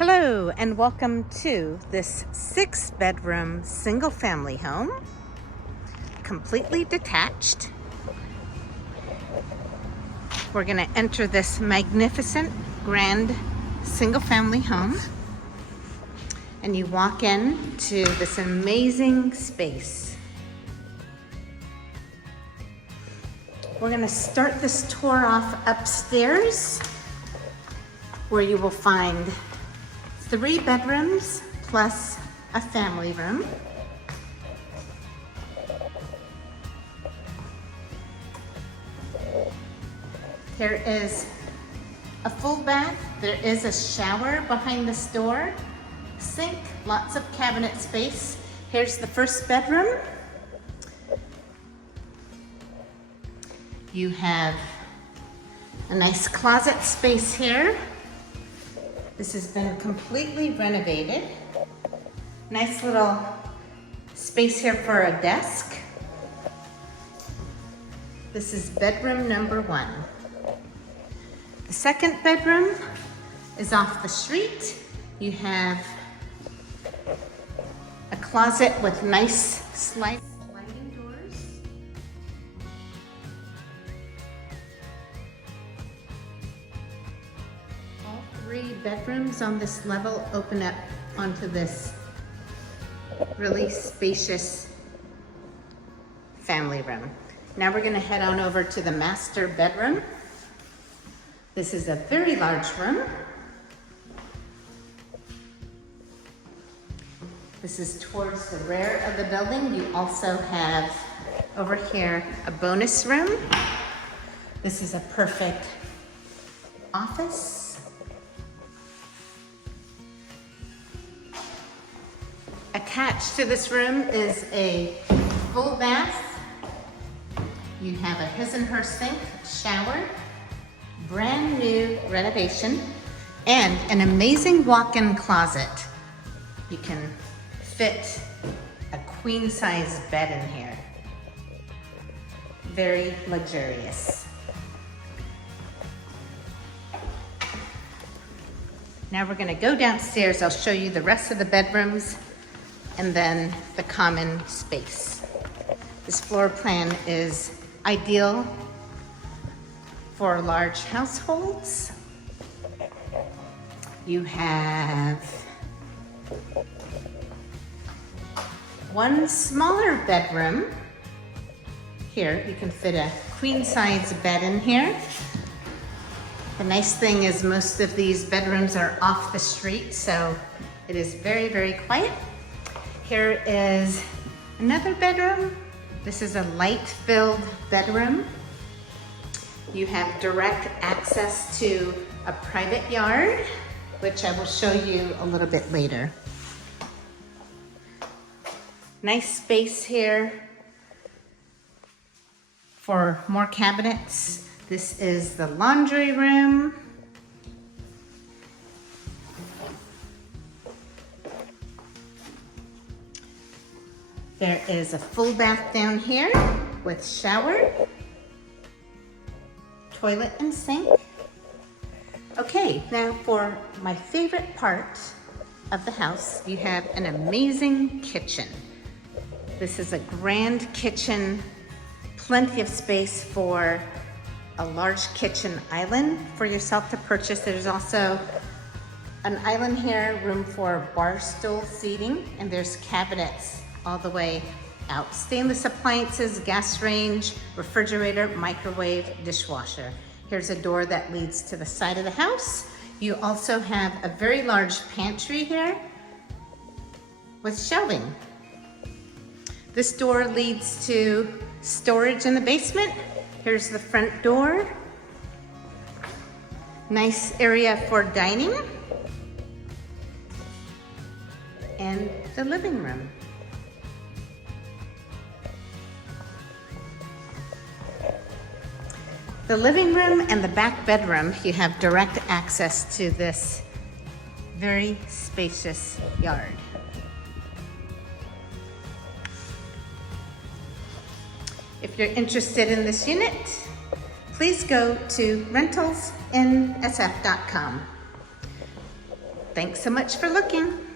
Hello and welcome to this 6-bedroom single family home, completely detached. We're going to enter this magnificent grand single family home and you walk in to this amazing space. We're going to start this tour off upstairs where you will find 3 bedrooms plus a family room. There is a full bath. There is a shower behind this door, sink, lots of cabinet space. Here's the first bedroom. You have a nice closet space here. This has been completely renovated. Nice little space here for a desk. This is bedroom number 1. The second bedroom is off the street. You have a closet with nice sliding doors. All 3 bedrooms on this level open up onto this really spacious family room. Now we're going to head on over to the master bedroom. This is a very large room. This is towards the rear of the building. You also have over here a bonus room. This is a perfect office. Attached to this room is a full bath. You have a his and her sink, shower, brand new renovation, and an amazing walk-in closet. You can fit a queen-size bed in here. Very luxurious. Now we're going to go downstairs. I'll show you the rest of the bedrooms and then the common space. This floor plan is ideal for large households. You have one smaller bedroom here. You can fit a queen-size bed in here. The nice thing is most of these bedrooms are off the street, so it is very, very quiet. Here is another bedroom. This is a light-filled bedroom. You have direct access to a private yard, which I will show you a little bit later. Nice space here for more cabinets. This is the laundry room. There is a full bath down here with shower, toilet and sink. Okay, now for my favorite part of the house, you have an amazing kitchen. This is a grand kitchen, plenty of space for a large kitchen island for yourself to purchase. There's also an island here, room for bar stool seating, and there's cabinets all the way out. Stainless appliances, gas range, refrigerator, microwave, dishwasher. Here's a door that leads to the side of the house. You also have a very large pantry here with shelving. This door leads to storage in the basement. Here's the front door. Nice area for dining. And the living room. The living room and the back bedroom, you have direct access to this very spacious yard. If you're interested in this unit, please go to rentalsnsf.com. Thanks so much for looking.